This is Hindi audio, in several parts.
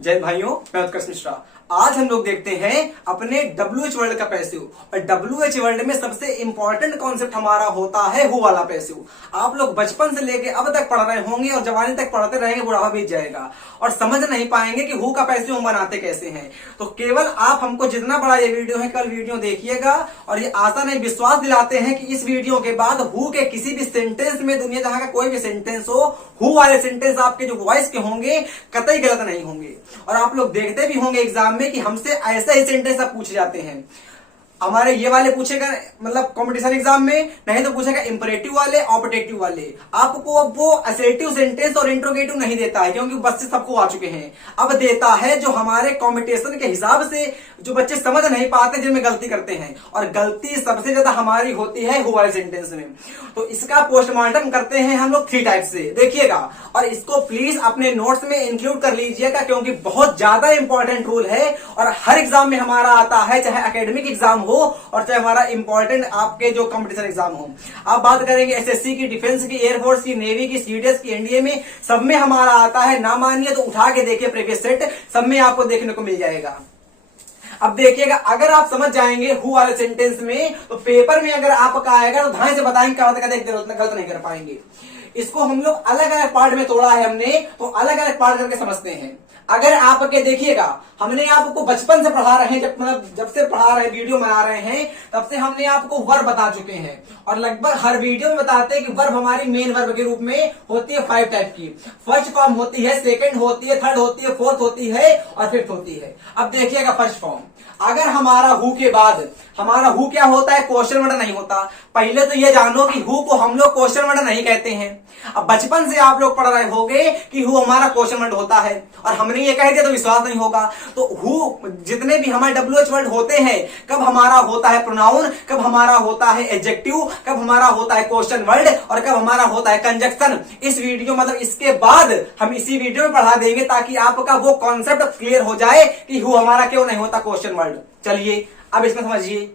जय भाइयों, मैं उत्कर्ष मिश्रा। आज हम लोग देखते हैं अपने WH वर्ल्ड का पैसिव। और WH वर्ल्ड में सबसे इंपॉर्टेंट कॉन्सेप्ट हमारा होता है हु वाला पैसिव। आप लोग बचपन से लेके अब तक पढ़ रहे होंगे और जवानी तक पढ़ते रहेंगे, बुढ़ापा बीत जाएगा और समझ नहीं पाएंगे कि हु का पैसिव हम बनाते कैसे हैं। तो केवल आप हमको जितना बड़ा ये वीडियो है, कल वीडियो देखिएगा और ये आशा नहीं विश्वास दिलाते हैं कि इस वीडियो के बाद हु के किसी भी सेंटेंस में, दुनिया जहां का कोई भी सेंटेंस हो, हु वाले सेंटेंस आपके जो वॉइस के होंगे कतई गलत नहीं होंगे। और आप लोग देखते भी होंगे एग्जाम में कि हमसे ऐसे ही सेंटेंस अब पूछे जाते हैं। हमारे ये वाले पूछेगा मतलब कंपटीशन एग्जाम में, नहीं तो पूछेगा इंपरेटिव वाले, ऑपरेटिव वाले। आपको अब वो असर्टिव सेंटेंस और इंट्रोगेटिव नहीं देता है क्योंकि बच्चे सबको आ चुके हैं। अब देता है जो हमारे कॉम्पिटिशन के हिसाब से जो बच्चे समझ नहीं पाते, जिनमें गलती करते हैं। और गलती सबसे ज्यादा हमारी होती है हु वाले सेंटेंस में। तो इसका पोस्टमार्टम करते हैं हम लोग 3 टाइप से, देखिएगा। और इसको प्लीज अपने नोट्स में इंक्लूड कर लीजिएगा क्योंकि बहुत ज्यादा इंपॉर्टेंट रूल है और हर एग्जाम में हमारा आता है, चाहे एकेडमिक एग्जाम हो और चाहे हमारा इंपॉर्टेंट आपके जो कंपटीशन एग्जाम हो। आप बात करेंगे एसएससी की, डिफेंस की, एयरफोर्स की, नेवी की, सीडीएस की, एनडीए में, सब में हमारा आता है। ना मानिए तो उठा के देखिए प्रीवियस सेट, सब में आपको देखने को मिल जाएगा। अब देखिएगा, अगर आप समझ जाएंगे हु वाले सेंटेंस में तो पेपर में अगर आपका आएगा तो ढाई से बताएंगे, क्या होता है, गलत नहीं कर पाएंगे। इसको हम लोग अलग अलग पार्ट में तोड़ा है हमने, तो अलग अलग पार्ट करके समझते हैं। अगर आपके देखिएगा, हमने आपको बचपन से पढ़ा रहे हैं, जब से पढ़ा रहे हैं, वीडियो बना रहे हैं, तब से हमने आपको वर्ब बता चुके हैं। और लगभग हर वीडियो में बताते हैं कि वर्ब हमारी मेन वर्ब के रूप में होती है 5 टाइप की। फर्स्ट फॉर्म होती है, सेकंड होती है, थर्ड होती है, फोर्थ होती है और फिफ्थ होती है। अब देखिएगा फर्स्ट फॉर्म, अगर हमारा हु के बाद हमारा हु क्या होता है, क्वेश्चन वर्ड नहीं होता। पहले तो ये जानो कि हु को हम लोग क्वेश्चन वर्ड नहीं कहते हैं। अब बचपन से आप लोग पढ़ रहे होंगे कि हु हमारा क्वेश्चन वर्ड होता है और हमने ये कह दिया तो विश्वास नहीं होगा। तो हु जितने भी हमारे WH वर्ड होते हैं, कब हमारा होता है प्रोनाउन, कब हमारा होता है एडजेक्टिव, कब हमारा होता है क्वेश्चन वर्ड और कब हमारा होता है कंजक्शन। इस वीडियो मतलब इसके बाद हम इसी वीडियो में पढ़ा देंगे ताकि आपका वो कॉन्सेप्ट क्लियर हो जाए कि हु हमारा क्यों नहीं होता क्वेश्चन वर्ड। चलिए अब इसमें समझिए,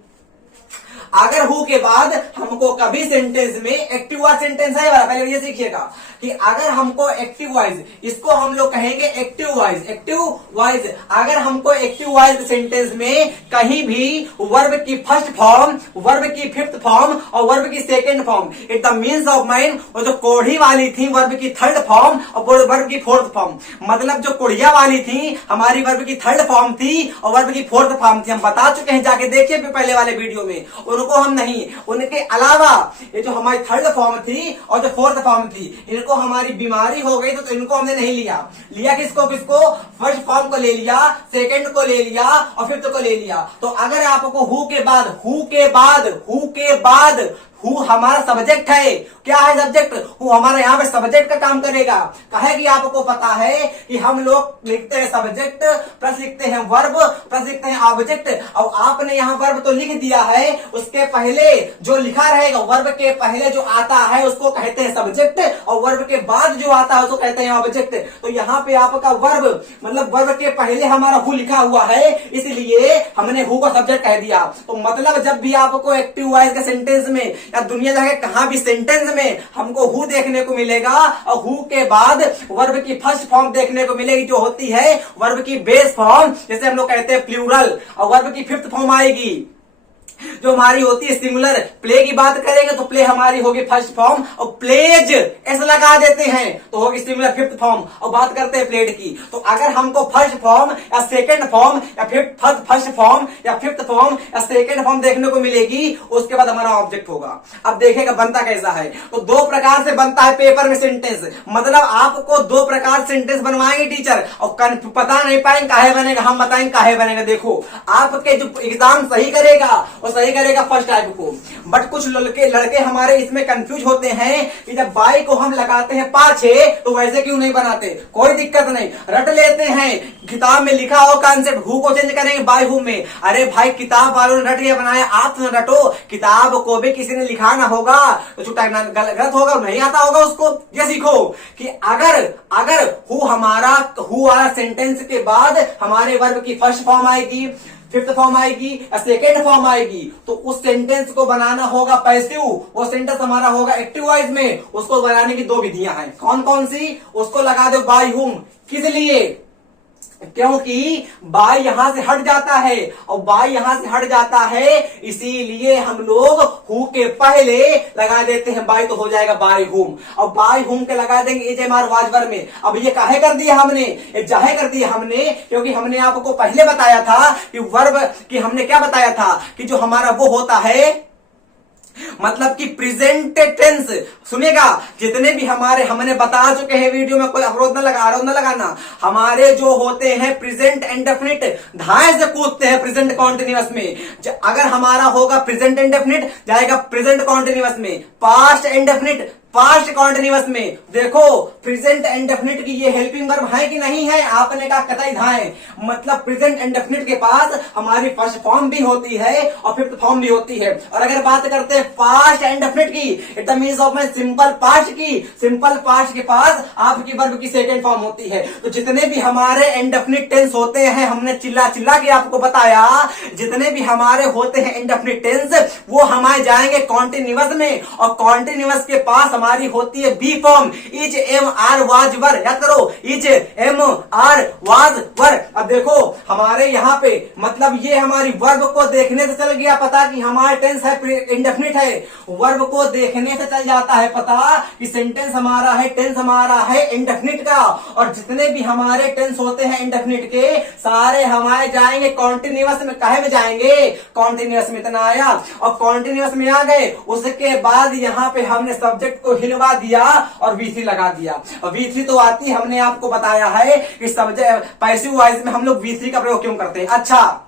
अगर हु के बाद हमको कभी सेंटेंस में एक्टिव वाइज सेंटेंस है वाला, पहले ये सीखिएगा कि अगर हमको एक्टिव वाइज, इसको हम लोग कहेंगे एक्टिव वाइज। एक्टिव वाइज अगर हमको एक्टिव वाइज सेंटेंस में कहीं भी वर्ब की फर्स्ट फॉर्म, वर्ब की फिफ्थ फॉर्म और वर्ब की second form, it the means of mind, और जो कोढ़ी वाली थी वर्ब की थर्ड फॉर्म और वर्ब की फोर्थ फॉर्म, मतलब जो कोढ़िया वाली थी हमारी वर्ब की थर्ड फॉर्म थी और वर्ब की फोर्थ फॉर्म थी। हम बता चुके हैं, जाके देखिए पहले वाले वीडियो में। उनको हम नहीं, उनके अलावा ये जो हमारी थर्ड फॉर्म थी और जो फोर्थ फॉर्म थी, इनको हमारी बीमारी हो गई तो इनको हमने नहीं लिया किसको फर्स्ट फॉर्म को ले लिया, सेकंड को ले लिया और फिफ्थ को ले लिया। तो अगर आपको हु के बाद हु हमारा सब्जेक्ट है, क्या है सब्जेक्ट, हु हमारा यहाँ पे सब्जेक्ट का काम करेगा। कहे कि आपको पता है कि हम लोग लिखते हैं सब्जेक्ट प्लस लिखते हैं वर्ब प्लस लिखते हैं ऑब्जेक्ट, और आपने यहाँ वर्ब तो लिख दिया है, उसके पहले जो लिखा रहेगा, वर्ब के पहले जो आता है उसको कहते हैं सब्जेक्ट और वर्ब के बाद जो आता है उसको कहते हैं ऑब्जेक्ट। तो यहाँ पे आपका वर्ब मतलब वर्ब के पहले हमारा हु लिखा हुआ है, इसलिए हमने हु को सब्जेक्ट कह दिया। तो मतलब जब भी आपको एक्टिव वॉइस के सेंटेंस में या दुनिया जाके कहां भी सेंटेंस में हमको हु देखने को मिलेगा और हु के बाद वर्ब की फर्स्ट फॉर्म देखने को मिलेगी जो होती है वर्ब की बेस फॉर्म, जैसे हम लोग कहते हैं प्लूरल, और वर्ब की फिफ्थ फॉर्म आएगी जो हमारी होती है सिंगुलर। प्ले की बात करेंगे तो प्ले हमारी होगी फर्स्ट फॉर्म और प्लेज ऐसा लगा देते हैं तो होगी सिंगुलर फिफ्थ फॉर्म। और बात करते हैं प्लेड की, तो अगर हमको फर्स्ट फॉर्म या सेकंड फॉर्म या फर्स्ट फॉर्म या फिफ्थ फॉर्म या सेकंड फॉर्म देखने को मिलेगी, उसके बाद हमारा ऑब्जेक्ट होगा। अब देखिएगा बनता कैसा है। तो 2 प्रकार से बनता है पेपर में सेंटेंस, मतलब आपको 2 प्रकार सेंटेंस बनवाएंगे टीचर और पता नहीं पाएंगे काहे बनेगा, हम बताएंगे काहे बनेगा। देखो आपके जो एग्जाम सही करेगा सही करेगा फर्स्ट टाइप को, बट कुछ लड़के हमारे इसमें कंफ्यूज होते हैं कि जब बाई को हम लगाते हैं पाछे तो वैसे क्यों नहीं बनाते। कोई दिक्कत नहीं, रट लेते हैं, किताब में लिखा हो कॉन्सेप्ट, हु को चेंज करेंगे बाय हु में। अरे भाई किताब वालों ने रट के बनाया, आप तो रटो, किताब को भी किसी ने लिखाना होगा तो छुट्टा गलत होगा, नहीं आता होगा उसको। ये सीखो कि अगर हु हमारा हु वाला सेंटेंस के बाद हमारे वर्ब की फर्स्ट फॉर्म आएगी, फिफ्थ फॉर्म आएगी या सेकेंड फॉर्म आएगी, तो उस सेंटेंस को बनाना होगा पैसिव, वो सेंटेंस हमारा होगा एक्टिव वॉइस में। उसको बनाने की 2 विधियां हैं, कौन कौन सी, उसको लगा दो बाय हुम। किस लिए, क्योंकि बाई यहां से हट जाता है और बाई यहां से हट जाता है, इसीलिए हम लोग हु के पहले लगा देते हैं बाई, तो हो जाएगा बाई हुम। और बाई हुम के लगा देंगे इजेमार वाजवर में। अब ये काहे कर दिया हमने, ये जाहे कर दिया हमने, क्योंकि हमने आपको पहले बताया था कि वर्ब कि हमने क्या बताया था कि जो हमारा वो होता है मतलब कि प्रेजेंट टेंस। सुनेगा, जितने भी हमारे हमने बता चुके हैं वीडियो में, कोई आरोप न लगाना। हमारे जो होते हैं प्रेजेंट इंडेफिनिट, धाए से कूदते हैं प्रेजेंट कॉन्टिन्यूअस में। अगर हमारा होगा प्रेजेंट इंडेफिनिट जाएगा प्रेजेंट कॉन्टिन्यूअस में, पास्ट इंडेफिनिट पास्ट कॉन्टिन्यूअस में। देखो प्रेजेंट इंडेफिनिट की ये हेल्पिंग वर्ब है कि नहीं है, आपने कहा कतई धाए। मतलब प्रेजेंट इंडेफिनिट के पास हमारी फर्स्ट फॉर्म भी होती है और फिफ्थ फॉर्म भी होती है। और अगर बात करते हैं पास्ट इंडेफिनिट की, इट मींस ऑफ में सिंपल पास्ट की, सिंपल पास्ट के पास आपकी वर्ब की सेकेंड फॉर्म होती है। तो जितने भी हमारे इंडेफिनिट टेंस होते हैं, हमने चिल्ला चिल्ला के आपको बताया, जितने भी हमारे होते हैं इंडेफिनिट टेंस वो हमारे जाएंगे कॉन्टिन्यूअस में, और कॉन्टिन्यूअस के पास हमारी होती है B form, is am are was were. याद करो, is am are was were. अब देखो हमारे यहाँ पे मतलब ये हमारी वर्ब को देखने से चल गया पता कि हमारा टेंस है इंडेफिनिट है। वर्ब को देखने से चल जाता है पता कि सेंटेंस हमारा है, टेंस हमारा है इंडेफिनिट का। और जितने भी हमारे टेंस होते हैं इंडेफिनिट के सारे हमारे जाएंगे कॉन्टिन्यूअस में। काहे में जाएंगे, कॉन्टिन्यूअस में। इतना आया और कॉन्टिन्यूअस में आ गए, उसके बाद यहाँ पे हमने सब्जेक्ट को हिलवा दिया और V3 लगा दिया। और V3 तो आती हमने आपको बताया है कि सब्जेक्ट पैसिव वॉइस में हम लोग V3 का प्रयोग क्यों करते हैं। अच्छा,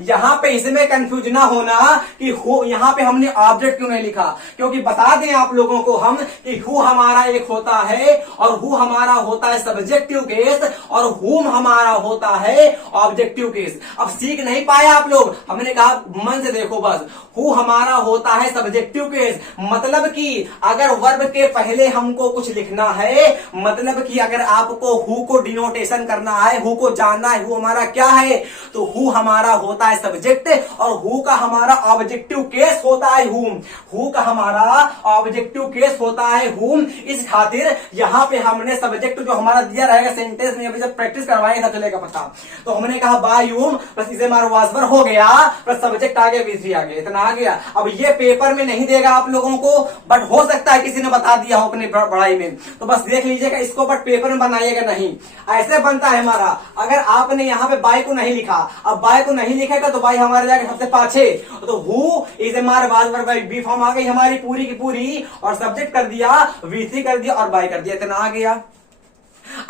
यहां पे इसमें कंफ्यूज ना होना कि हु यहां पे हमने ऑब्जेक्ट क्यों नहीं लिखा, क्योंकि बता दें आप लोगों को हम कि हु हमारा एक होता है और हु हमारा होता है सब्जेक्टिव केस और हुम हमारा होता है ऑब्जेक्टिव केस। अब सीख नहीं पाए आप लोग, हमने कहा मन से देखो बस। हु हमारा होता है सब्जेक्टिव केस, मतलब कि अगर वर्ब के पहले हमको कुछ लिखना है, मतलब कि अगर आपको हु को डिनोटेशन करना है, हु को जानना है, हु हमारा क्या है, तो हु हमारा होता है सब्जेक्ट और हु का हमारा ऑब्जेक्टिव केस होता है हुम। हु का हमारा ऑब्जेक्टिव केस होता है हुम। इस खातिर यहां पे हमने सब्जेक्ट जो हमारा दिया रहेगा सेंटेंस में, अभी जब प्रैक्टिस करवाएंगे तब चलेगा पता। तो हमने कहा बाय हुम बस इसे हमारा वाजवर हो गया, बस सब्जेक्ट आ गया, V3 आ गया, इतना आ गया। अब ये पेपर में नहीं देगा आप लोगों को, बट हो सकता है किसी ने बता दिया हो अपनी पढ़ाई में, तो बस देख लीजिएगा इसको, बट पेपर में बनाइएगा नहीं। ऐसे बनता है हमारा, अगर आपने यहाँ पे बाय को नहीं लिखा, अब बाय को नहीं लिखेगा तो बाई हमारे जाके सबसे पाछे, तो हु इज हमारे वाजवर बाई बी फॉर्म आ गई हमारी पूरी की पूरी, और सब्जेक्ट कर दिया, V3 कर दिया और बाई कर दिया, इतना आ गया।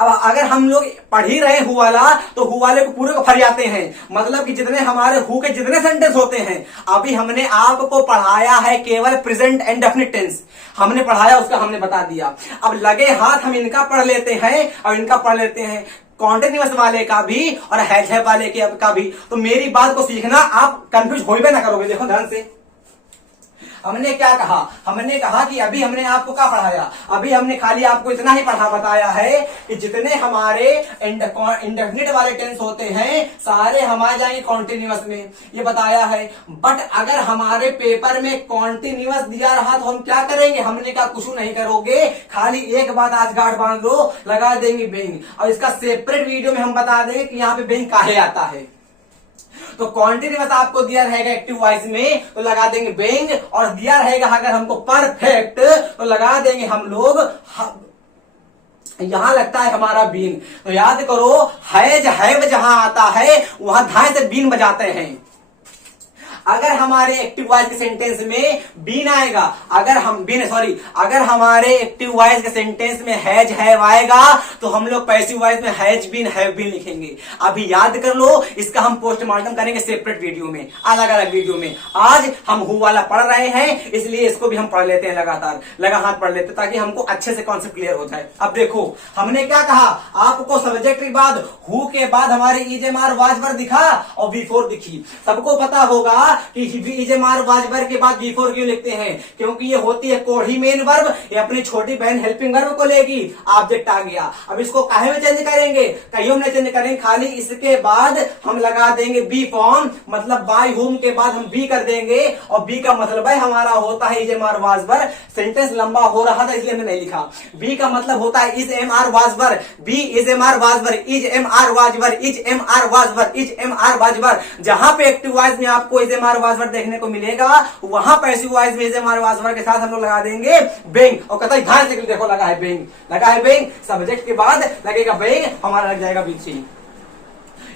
अब अगर हम लोग पढ़ ही रहे हु वाला, तो हु वाले को पूरे को फरियाते हैं, मतलब कि जितने हमारे हु के जितने सेंटेंस होते हैं, अभी हमने आपको पढ़ाया है केवल प्रेजेंट इंडेफिनिट टेंस, हमने पढ़ाया उसका हमने बता दिया। अब लगे हाथ हम इनका पढ़ लेते हैं और इनका पढ़ लेते हैं, कॉन्टिन्यूअस वाले का भी और हैज है वाले का भी। तो मेरी बात को सीखना, आप कंफ्यूज हो भी ना करोगे। देखो ध्यान से, हमने क्या कहा, हमने कहा कि अभी हमने आपको क्या पढ़ाया, अभी हमने खाली आपको इतना ही बताया है कि जितने हमारे इंडेफिनिट वाले टेंस होते हैं सारे हमारे जाएंगे कॉन्टिन्यूअस में, ये बताया है। बट अगर हमारे पेपर में कॉन्टिन्यूअस दिया रहा तो हम क्या करेंगे, हमने कहा कुछ नहीं करोगे, खाली एक बात आज गांठ बांध लो, लगा देंगे बेंग। और इसका सेपरेट वीडियो में हम बता देंगे कि यहाँ पे बेंग काहे आता है। तो कॉन्टिन्यूअस आपको दिया रहेगा एक्टिव वॉइस में तो लगा देंगे बेंग, और दिया रहेगा अगर हमको परफेक्ट तो लगा देंगे हम लोग यहां लगता है हमारा बीन। तो याद करो, हैज हैव जहां आता है वहां धाए से बीन बजाते हैं। अगर हमारे एक्टिव वॉइस के सेंटेंस में बीन आएगा, अगर हमारे एक्टिव वॉइस के सेंटेंस में हैज हैव आएगा तो हम लोग पैसिव वॉइस में हैज बीन हैव बीन लिखेंगे। अभी याद कर लो, इसका हम पोस्टमार्टम करेंगे सेपरेट वीडियो में, अलग अलग वीडियो में। आज हम हु वाला पढ़ रहे हैं इसलिए इसको भी हम पढ़ लेते हैं, लगातार लगा हाथ पढ़ लेते हैं ताकि हमको अच्छे से कॉन्सेप्ट क्लियर हो जाए। अब देखो हमने क्या कहा, आपको सब्जेक्ट के बाद हु के बाद हमारे is am are was were दिखा और V4 दिखी। सबको पता होगा कि इजमार वाज वर्ब के बाद बिफोर क्यों लिखते हैं, क्योंकि ये होती है कोढ़ी मेन वर्ब, ये अपनी छोटी बहन हेल्पिंग वर्ब को लेगी, ऑब्जेक्ट आ गया। अब इसको काहे में चेंज करेंगे, कहीं में चेंज करेंगे, खाली इसके बाद हम लगा देंगे बी फॉर्म, मतलब बाय हुम के बाद हम बी कर देंगे, और बी का मतलब है हमारा होता है इजमार वाज वर्ब। सेंटेंस लंबा हो रहा था इसलिए हमने नहीं लिखा। बी का मतलब होता है is am are was verb, be is am are was verb, is am are was verb, is am are was verb, is am are was verb. जहां पे एक्टिव वॉइस में आपको is am are was verb देखने को मिलेगा, वहां पैसिव वॉइस में is am are was verb के साथ हम लोग लगा देंगे बेंग, और कतई ध्यान से देखो लगा है बेंग, लगा है बेंग, सब्जेक्ट के बाद लगेगा बेंग, हमारा लग जाएगा बीची।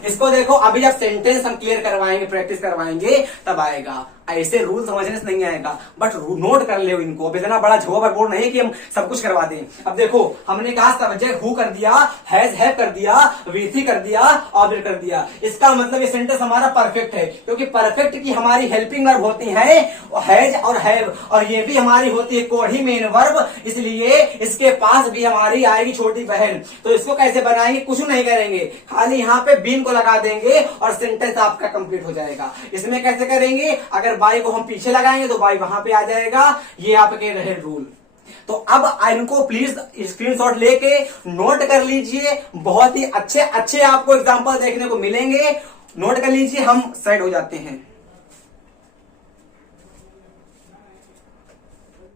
इसको देखो, अभी जब सेंटेंस हम क्लियर करवाएंगे, प्रैक्टिस करवाएंगे, तब आएगा। ऐसे रूल समझने से नहीं आएगा, बट नोट कर ले इनको। अब इतना बड़ा झोंका पर बोर्ड नहीं है कि हम सब कुछ करवा दें। अब देखो, हमने कहा सब्जेक्ट हु कर दिया, हैज हैव कर दिया, वीसी कर दिया, ऑब्जेक्ट कर दिया। इसका मतलब ये सेंटेंस हमारा परफेक्ट है, क्योंकि परफेक्ट की हमारी हेल्पिंग वर्ब होती है हैज और हैव, और ये भी हमारी होती है कोढ़ी मेन वर्ब, इसलिए इसके पास भी हमारी आएगी छोटी बहन। तो इसको कैसे बनाएंगे, कुछ नहीं करेंगे, खाली यहाँ पे बीन को लगा देंगे और सेंटेंस आपका कंप्लीट हो जाएगा। इसमें कैसे करेंगे, अगर बाई को हम पीछे लगाएंगे तो बाई वहां पे आ जाएगा। ये आपके रहे रूल। तो अब इनको प्लीज स्क्रीनशॉट लेके नोट कर लीजिए, बहुत ही अच्छे अच्छे आपको एग्जांपल देखने को मिलेंगे। नोट कर लीजिए, हम सेट हो जाते हैं।